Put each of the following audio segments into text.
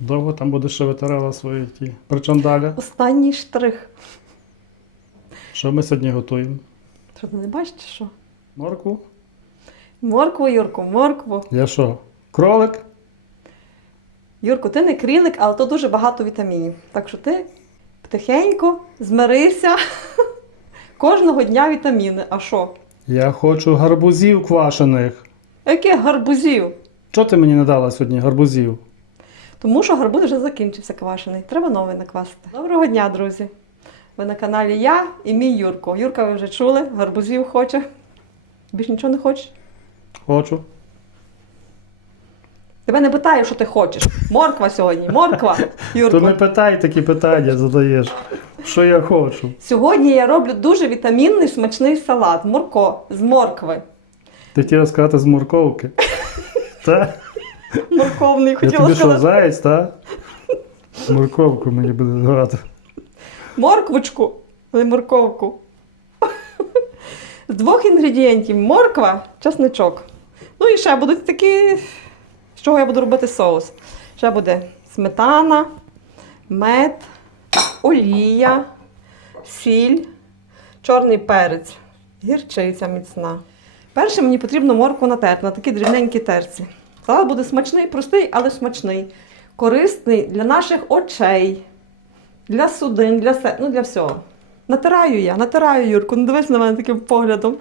Довго там будеш ще витирала свої ті причандалі. Останній штрих. Що ми сьогодні готуємо? Що ти не бачиш, чи що? Моркву? Моркву, Юрку, моркву. Я що? Кролик? Юрку, ти не крілик, але то дуже багато вітамінів. Так що ти потихеньку змирися. Кожного дня вітаміни. А що? Я хочу гарбузів квашених. Яких гарбузів? Чого ти мені не дала сьогодні гарбузів? Тому що гарбуз вже закінчився квашений. Треба новий наквасити. Доброго дня, друзі! Ви на каналі я і мій Юрко. Юрка, ви вже чули, гарбузів хоче. Більш нічого не хочеш? Хочу. Тебе не питаю, що ти хочеш. Морква сьогодні, морква, Юрко. То не питай такі питання, задаєш. Що я хочу? Сьогодні я роблю дуже вітамінний смачний салат морко з моркви. Ти хотіла сказати з морковки. Та? Морковний Я хотіла тобі що, сказати. заєць, та? Морковку мені буде давати. Морквочку, але морковку. З двох інгредієнтів морква, часничок. Ну і ще будуть такі, з чого я буду робити соус. Ще буде сметана, мед, олія, сіль, чорний перець, гірчиця міцна. Перше мені потрібно моркву натерти на такі дрібненькі терці. Салат буде смачний, простий, але смачний. Корисний для наших очей, для судин, для се... ну для всього. Натираю я, натираю Юрку, не дивись на мене таким поглядом.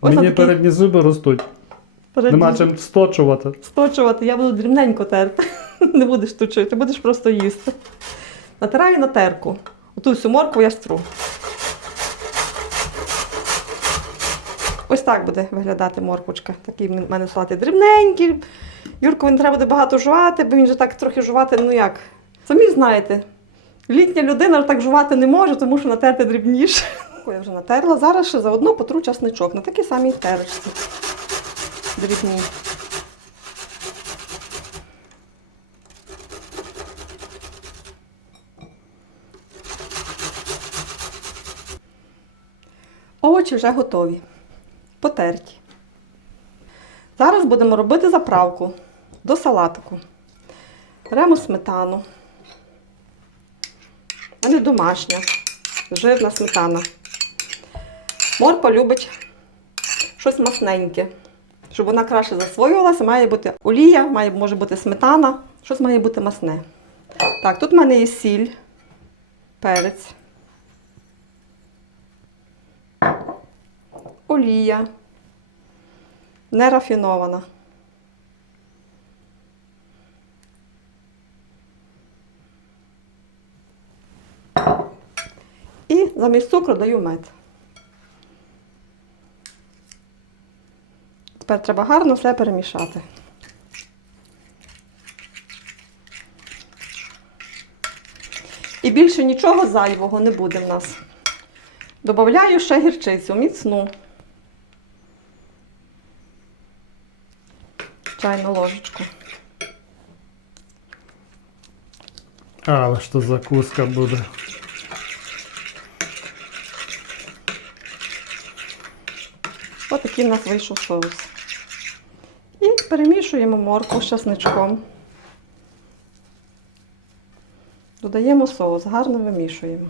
Ось Мені такий передні зуби ростуть. передній. Нема чим сточувати. Сточувати, я буду дрібненько терти. Не будеш точити, будеш просто їсти. Натираю на терку. Оту всю моркву я стру. Ось так буде виглядати морквочка. Такий в мене салати дрібненький. Юрку не треба буде багато жувати, бо він же так трохи жувати, ну як. Самі знаєте, літня людина так жувати не може, тому що натерти дрібніше. Я вже натерла. Зараз ще заодно потру часничок на такій самій терочці. Дрібній. Овочі вже готові. Потерті. Зараз будемо робити заправку до салатику. Беремо сметану. У мене домашня, жирна сметана. Морква любить щось масненьке. Щоб вона краще засвоювалася, має бути олія, має, може бути сметана, щось має бути масне. Так, тут в мене є сіль, перець, олія, нерафінована. І замість цукру даю мед. Тепер треба гарно все перемішати. І більше нічого зайвого не буде в нас. Добавляю ще гірчицю міцну. Чайну ложечку. Але ж то закуска буде. Ось такий в нас вийшов соус. І перемішуємо моркву з часничком. Додаємо соус, гарно вимішуємо.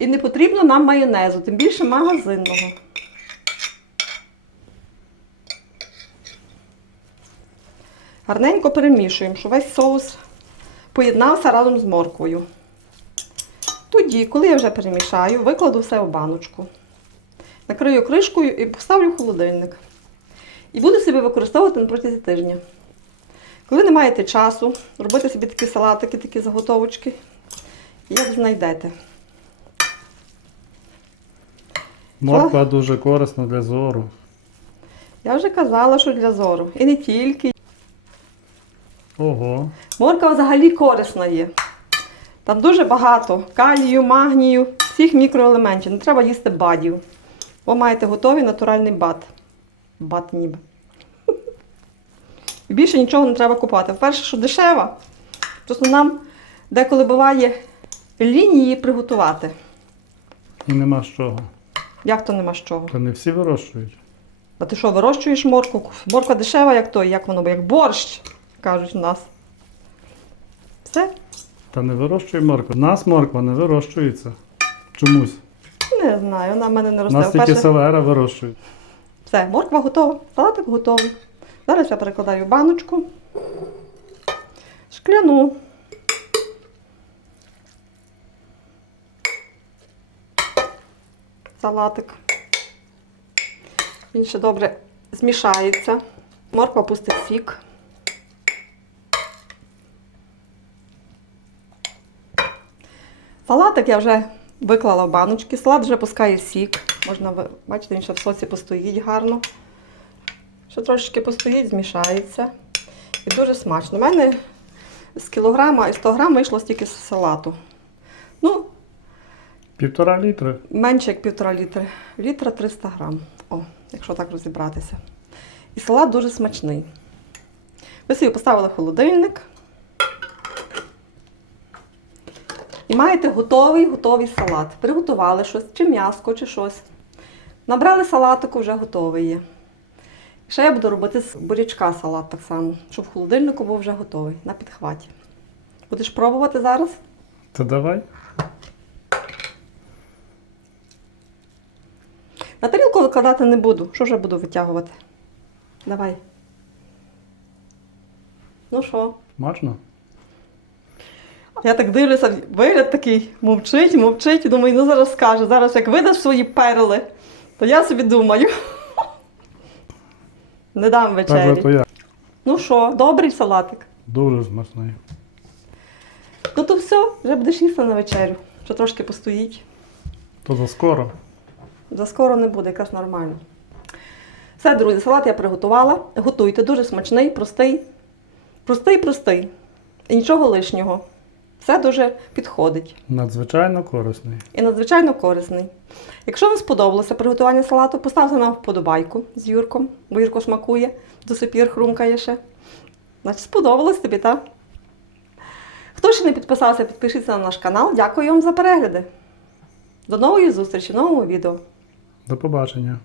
І не потрібно нам майонезу, тим більше магазинного. Гарненько перемішуємо, щоб весь соус поєднався разом з морквою. Тоді, коли я вже перемішаю, викладу все в баночку. Накрию кришкою і поставлю в холодильник. І буду собі використовувати на протязі тижня. Коли не маєте часу, робити собі такі салатики, такі заготовочки, як знайдете. Морква дуже корисна для зору. Я вже казала, що для зору. І не тільки. Ого. Морква взагалі корисна є. Там дуже багато калію, магнію, всіх мікроелементів. Не треба їсти бадів. Ви маєте готовий натуральний бат. Бат ніби. І більше нічого не треба купувати. Перше, що дешева, просто нам деколи буває лінь її приготувати. І нема з чого. Як то нема з чого? Та не всі вирощують. А ти що, вирощуєш моркву? Морква дешева, як той, як воно, як борщ, кажуть у нас. Все? Та не вирощуй моркву. У нас морква не вирощується. Чомусь. Не знаю, вона в мене не У росте. нас тільки Вперше- селера вирощують. Все, морква готова, салатик готовий. Зараз я перекладаю в баночку. Шкляну. Салатик. Він ще добре змішається. Морква пустить сік. Салатик я вже виклала в баночки. Салат вже пускає сік. Можна, бачите, він ще в соці постоїть гарно. Ще трошечки постоїть, змішається. І дуже смачно. У мене з кілограма і 100 грам вийшло стільки салату. Ну, Півтора літри. менше як півтора літри. Літра 300 грам. О, якщо так розібратися. І салат дуже смачний. Ви собі поставили в холодильник. І маєте готовий готовий салат. Приготували щось, чи м'яско, чи щось. Набрали салатику, вже готовий є. Ще я буду робити з бурячка салат так само, щоб в холодильнику був вже готовий на підхваті. Будеш пробувати зараз? Та давай. На викладати не буду. Що вже буду витягувати? Давай. Ну що? Смачно? Я так дивлюся, вигляд такий мовчить, мовчить, і думаю, ну зараз скаже. Зараз як видаш свої перли, то я собі думаю. Не дам Так то вечері. я. Ну що, добрий салатик. Дуже смачний. Ну то все, вже будеш їсти на вечерю. Що трошки постоїть. То за скоро. Заскоро не буде, якраз нормально. Все, друзі, салат я приготувала. Готуйте, дуже смачний, простий. Простий, простий. І нічого лишнього. Все дуже підходить Надзвичайно корисний. і надзвичайно корисний. Якщо вам сподобалося приготування салату, поставте нам вподобайку з Юрком, бо Юрко смакує, до сих пір хрумкає ще. Значить, сподобалось тобі, так? Хто ще не підписався, підпишіться на наш канал. Дякую вам за перегляди. До нової зустрічі в новому відео. До побачення.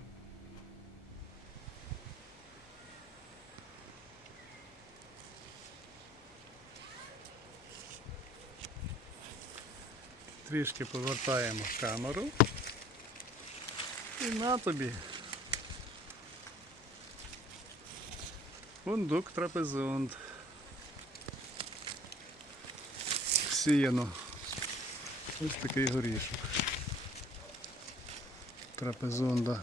Трішки повертаємо камеру. І на тобі. Фундук трапезунд. Сіяно. Ось такий горішок. Трапезунда.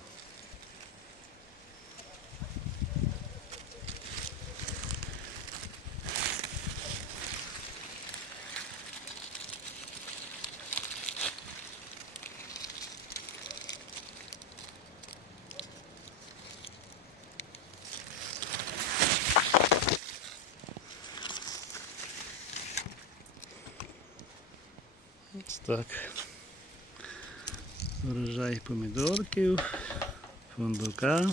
Ось так. Врожай помідорків, фундука.